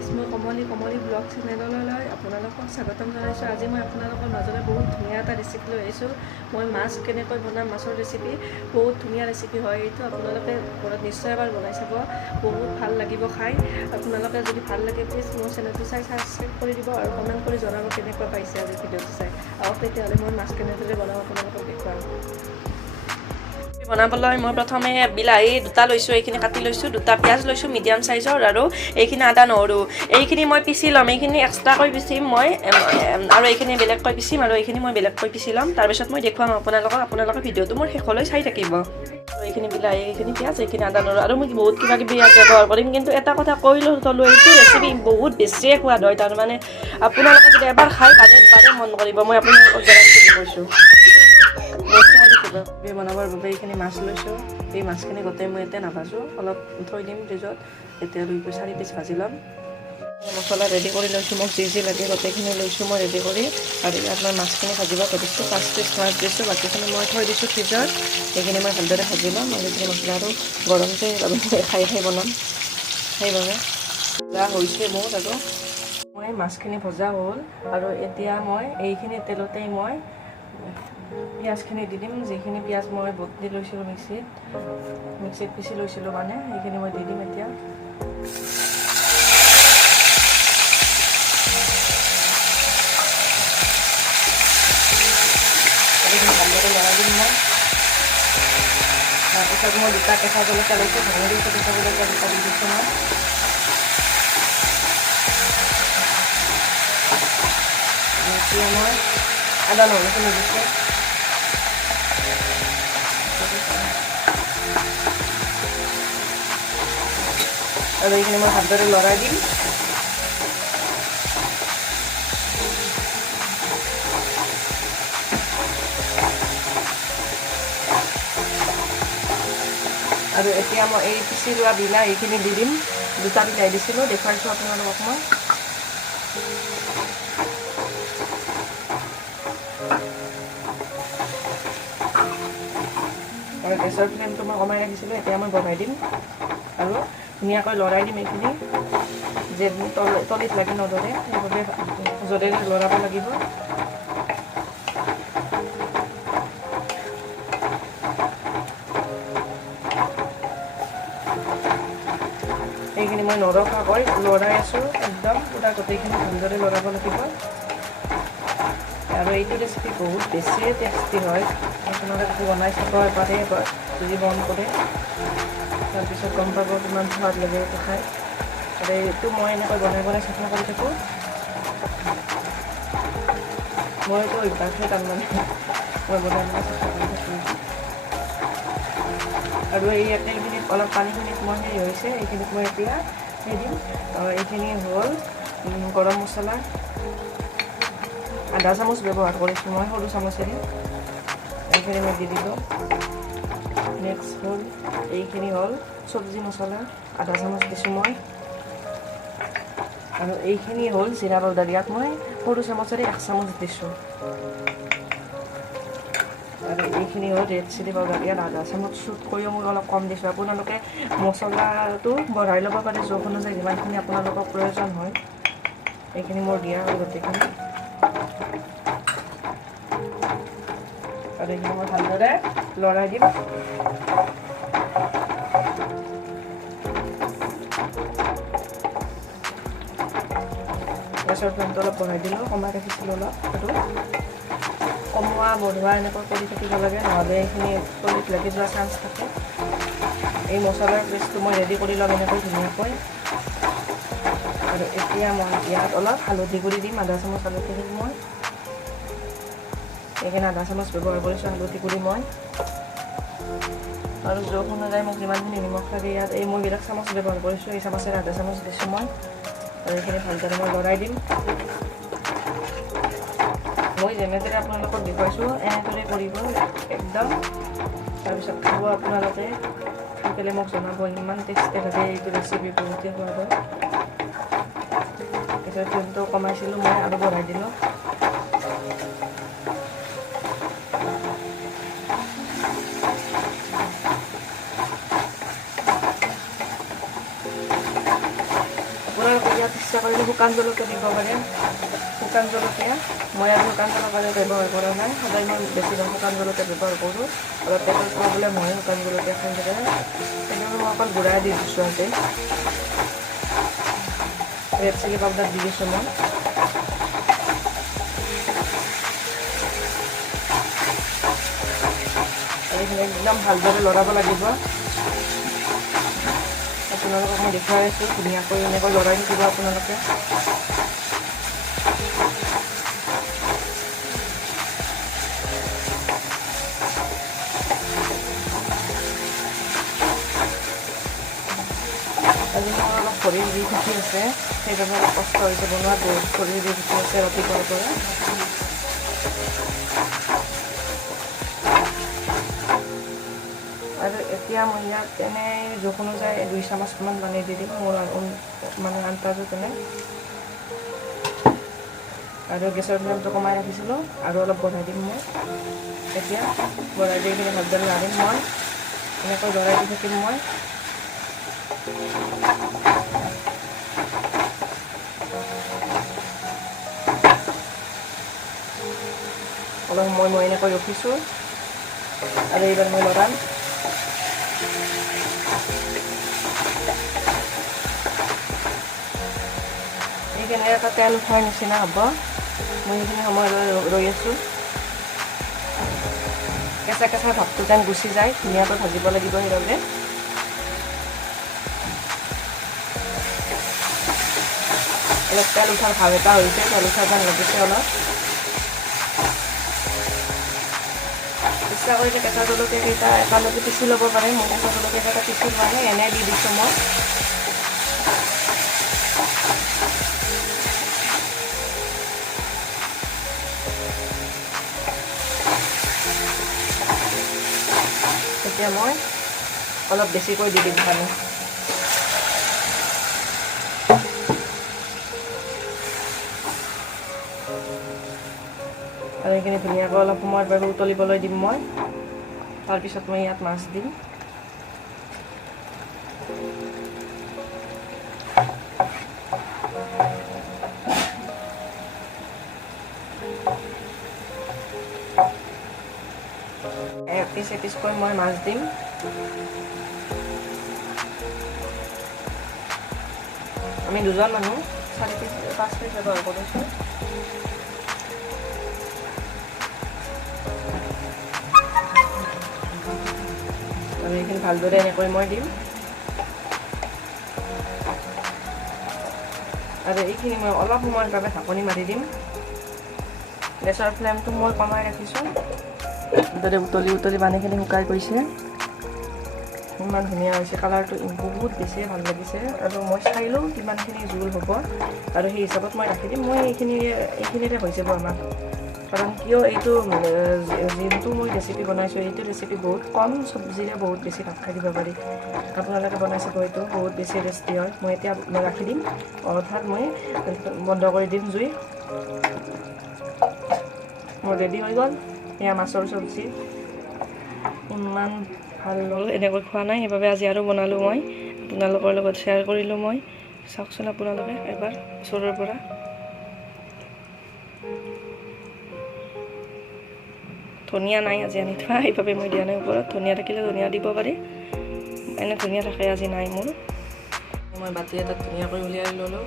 Guys মই কমলি blog চেনেললৈ আপোনালোকক স্বাগতম জনাইছোঁ। আজি মই আপোনালোকৰ মাজলৈ বহুত ধুনীয়া এটা ৰেচিপি লৈ আহিছোঁ। মই মাছ কেনেকৈ বনাম, মাছৰ ৰেচিপি বহুত ধুনীয়া ৰেচিপি হয় এইটো। আপোনালোকে ঘৰত নিশ্চয় এবাৰ বনাই চাব, বহুত ভাল লাগিব খাই। আপোনালোকে যদি ভাল লাগে প্লিজ মোৰ চেনেলটো ছাবস্ক্ৰাইব কৰি দিব আৰু কমেণ্ট কৰি জনাব কেনেকুৱা পাইছে আজি ভিডিঅ'টো চাই। আৰু তেতিয়াহ'লে মই মাছ কেনেদৰে বনাওঁ আপোনালোকক দেখুৱাম। বনাবলৈ মই প্ৰথমে বিলাহী দুটা লৈছোঁ, এইখিনি কাটি লৈছোঁ, দুটা পিঁয়াজ লৈছোঁ মিডিয়াম চাইজৰ, আৰু এইখিনি আদা নহৰু এইখিনি মই পিচি ল'ম। এইখিনি এক্সট্ৰাকৈ পিচিম মই, আৰু এইখিনি বেলেগকৈ পিচিম, আৰু এইখিনি মই বেলেগকৈ পিচি ল'ম। তাৰপিছত মই দেখুৱাম আপোনালোকে ভিডিঅ'টো মোৰ শেষলৈ চাই থাকিব। এইখিনি বিলাহী, এইখিনি পিঁয়াজ, এইখিনি আদা নহৰু, আৰু মই বহুত কিবা কিবি ইয়াত ব্যৱহাৰ কৰিম। কিন্তু এটা কথা কৈ থ'লোঁ, এইটো ৰেচিপি বহুত বেছিয়ে সোৱাদ হয়। তাৰমানে আপোনালোকে যদি এবাৰ খাই বাৰে মন কৰিব, মই আপোনালোকক গেৰাণ্টি দি কৈছোঁ। বনাবৰ বাবে এইখিনি মাছ লৈছোঁ। এই মাছখিনি গোটেই মই এতিয়া নাভাজোঁ, অলপ থৈ দিম ফ্ৰিজত। এতিয়া 2-4 পিচ ভাজি ল'ম। মছলা ৰেডি কৰি লৈছোঁ, মোক যি লাগে গোটেইখিনি লৈছোঁ মই ৰেডি কৰি। আৰু ইয়াত মই মাছখিনি ভাজিব ধৰিছোঁ, 5 পিচ মাছ দিছোঁ, বাকীখিনি মই থৈ দিছোঁ ফ্ৰিজত। সেইখিনি মই ভালদৰে ভাজি ল'ম। আৰু এইখিনি মছলা আৰু গৰমতে খাই বনাম, সেইবাবে ভজা হৈছে মোৰ। আৰু মই মাছখিনি ভজা হ'ল, আৰু এতিয়া মই এইখিনি তেলতেই মই পিঁয়াজখিনি দি দিম। যিখিনি পিঁয়াজ মই বটি লৈছিলোঁ মিক্সিত পিচি লৈছিলোঁ, মানে সেইখিনি মই দি দিম এতিয়া। ভালদৰে লৰাই দিম মই। তাৰপিছত মই দুটা কেঁচা জলকীয়া লৈছোঁ, ভাঙি দিছোঁ, কেঁচা জলকীয়া দুটা দি দিছোঁ মই। এতিয়া মই আদা নহৰুখিনি দিছোঁ, আৰু এইখিনি মই ভালদৰে লৰাই দিম। আৰু এতিয়া মই এই পিচি লোৱা বিলাহীখিনি দি দিম। দুটা বিলাহী দিছিলোঁ, দেখুৱাইছোঁ আপোনালোকক মই। আৰু গেছৰ ফ্লেমটো মই কমাই ৰাখিছিলোঁ, এতিয়া মই বঢ়াই দিম আৰু ধুনীয়াকৈ লৰাই দিম। এইখিনি যে তলিত লাগি নধৰে, সেইবাবে জোৰেৰে লৰাব লাগিব। এইখিনি মই নৰখাকৈ লৰাই আছোঁ, একদম পুৰা গোটেইখিনি ভালদৰে লৰাব লাগিব। আৰু এইটো ৰেচিপি বহুত বেছিয়ে টেষ্টি হয়। আপোনালোকে বনাই চাব এবাৰে যদি মন কৰে, তাৰপিছত গম পাব কিমান সোৱাদ লাগে এইটো খাই। আৰু এইটো মই এনেকৈ বনাই চেষ্টা কৰি থাকোঁ। মই এইটো অভ্যাসে, তাৰমানে মই বনাই চেষ্টা কৰি থাকোঁ। আৰু এই একেখিনিত অলপ পানীখিনিত মই হৈছে, এইখিনিত মই এতিয়া দি দিম। এইখিনি হ'ল গৰম মছলা, আধা চামুচ ব্যৱহাৰ কৰিছোঁ মই, সৰু চামুচেৰে। এইখিনি মই দি দিলোঁ। নেক্সট হ'ল এইখিনি হ'ল চব্জি মছলা, আধা চামুচ দিছোঁ মই। আৰু এইখিনি হ'ল জিৰা পাউডাৰ, ইয়াত মই সৰু চামুচেৰে 1 চামুচ দিছোঁ। আৰু এইখিনি হ'ল ৰেড চিলি পাউডাৰ, ইয়াত আধা চামুচতকৈও মই অলপ কম দিছোঁ। আপোনালোকে মছলাটো বঢ়াই ল'ব পাৰে জোখ অনুযায়ী, যিমানখিনি আপোনালোকৰ প্ৰয়োজন হয়। এইখিনি মোৰ দিয়া হ'ল গোটেইখিনি। আৰু এইখিনি মই ভালদৰে লৰাই দিম। গেছৰ ফ্লেমটো অলপ বঢ়াই দিলোঁ, কমাই ৰাখিছিলোঁ অলপ। আৰু কমোৱা বঢ়োৱা এনেকৈ কৰি থাকিব লাগে, নহ'লে এইখিনি তলিত লাগি যোৱা চান্স থাকে। এই মছলাৰ পেষ্টটো মই ৰেডি কৰি ল'ম এনেকৈ ধুনীয়াকৈ। আৰু এতিয়া মই ইয়াত অলপ হালধি গুড়ি দিম, আধা চামুচ হালধি দিম মই। এইখিনি আধা চামুচ ব্যৱহাৰ কৰিছোঁ হালধি গুড়ি মই। আৰু জোখ অনুযায়ী মোক যিমানখিনি নিমখ লাগে, ইয়াত এই মই বেলেগ চামুচ ব্যৱহাৰ কৰিছোঁ, এই চামুচেৰে আধা চামুচ দিছোঁ মই। আৰু এইখিনি ভালদৰে মই লৰাই দিম। মই যেনেদৰে আপোনালোকক দেখুৱাইছোঁ এনেদৰে কৰিব একদম। তাৰপিছত খাব আপোনালোকে, খাই পেলাই মোক জনাব ইমান টেষ্টি লাগে এইটো ৰেচিপি, বহুতেই সোৱাদ হয়। গেছৰ ফ্লেমটো কমাইছিলোঁ মই আৰু বঢ়াই দিলোঁ। ইয়াত ইচ্ছা কৰিলে শুকান জলকীয়া দিব পাৰে। শুকান জলকীয়া মই আৰু শুকান জলকীয়া ব্যৱহাৰ কৰা নাই, সদায় মই বেছিভাগ শুকান জলকীয়া ব্যৱহাৰ কৰোঁ। অলপ পেটৰ প্ৰব্লেম হয় শুকান জলকীয়া খাই থাকে, সেইকাৰণে মই অকল গুড়াই দি দিছোঁ আজি। ৰেড চিলি পাউডাৰ দি দিছোঁ মই। এইখিনি একদম ভালদৰে লৰাব লাগিব। আপোনালোকক মই দেখুৱাই আছোঁ, ধুনীয়াকৈ এনেকৈ লৰাই থাকিব আপোনালোকে। আজি মোৰ অলপ ভৰিৰ বিষ উঠি আছে, সেইবাবে অলপ কষ্ট হৈছে বনোৱা। বহুত ভৰিৰ বিষ উঠি আছে ৰাতিপুৱাৰ পৰা। আৰু এতিয়া মই ইয়াত এনেই জোখ অনুযায়ী 2 চামুচমান পানী দি দিম, মোৰ মানে আন্তাজত তেনে। আৰু গেছৰ ফ্লেমটো কমাই ৰাখিছিলোঁ, আৰু অলপ বঢ়াই দিম মই। এতিয়া বঢ়াই দি কিনে ভালদৰে লাৰিম মই, এনেকৈ লৰাই দি থাকিম মই। অলপ মই এনেকৈ ৰখিছোঁ, আৰু এইবাৰ মই লৰাম। এইখিনি এটা তেল উঠাৰ নিচিনা হ'ব, মই সেইখিনি সময় ৰৈ আছোঁ। কেঁচা কেঁচা ভাপটো যেন গুচি যায়, ধুনীয়াকৈ ভাজিব লাগিব সেইবাবে। অলপ তেল উঠাৰ ভাৱ এটা হৈছে, তেল উঠাৰ যেন লাগিছে অলপ। ইচ্ছা কৰিলে কেঁচা জলকীয়া কেইটা একেলগে পিচি ল'ব পাৰে, মই কেঁচা জলকীয়া কেইটা পিচি লোৱা নাই, এনেই দি দিছোঁ মই। এতিয়া মই অলপ বেছিকৈ দি দিম পানী। আৰু এইখিনি ধুনীয়াকৈ অলপ সময়ৰ বাবে উতলিবলৈ দিম মই। তাৰপিছত মই ইয়াত মাছ দিম। এপিচ এপিচকৈ মই মাছ দিম। আমি দুজন মানুহ 4 পিচ 5 পিচ ব্যৱহাৰ কৰিছোঁ। আৰু এইখিনি ভালদৰে এনেকৈ মই দিম। আৰু এইখিনি মই অলপ সময়ৰ বাবে ঢাকনি মাৰি দিম। গেছৰ ফ্লেমটো মই কমাই ৰাখিছোঁ। এনেদৰে উতলি উতলি পানীখিনি শুকাই গৈছে। ইমান ধুনীয়া হৈছে, কালাৰটো বহুত বেছিয়ে ভাল লাগিছে। আৰু মই চাইলোঁ কিমানখিনি জোল হ'ব, আৰু সেই হিচাপত মই ৰাখি দিম। মই এইখিনিৰে হৈ যাব আমাৰ। কাৰণ কিয় এইটো যিহেতু মই ৰেচিপি বনাইছোঁ, এইটো ৰেচিপি বহুত কম চব্জিৰে বহুত বেছি ভাত খাই দিব পাৰি। আপোনালোকে বনাই চাব, এইটো বহুত বেছি টেষ্টি হয়। মই এতিয়া ৰাখি দিম, অৰ্থাৎ মই বন্ধ কৰি দিম জুই। মোৰ ৰেডি হৈ গ'ল এয়া মাছৰ চব্জি। ইমান ভাল হ'ল, এনেকৈ খোৱা নাই, সেইবাবে আজি আৰু বনালোঁ মই, আপোনালোকৰ লগত শ্বেয়াৰ কৰিলোঁ মই। চাওকচোন আপোনালোকে এবাৰ ওচৰৰ পৰা। ধনিয়া নাই আজি আনি থোৱা, সেইবাবে মই দিয়া নাই ওপৰত। ধনিয়া থাকিলে ধনিয়া দিব পাৰি, এনে ধনিয়া থাকে আজি নাই মোৰ। মই বাতি এটাত ধুনীয়াকৈ উলিয়াই ল'লোঁ।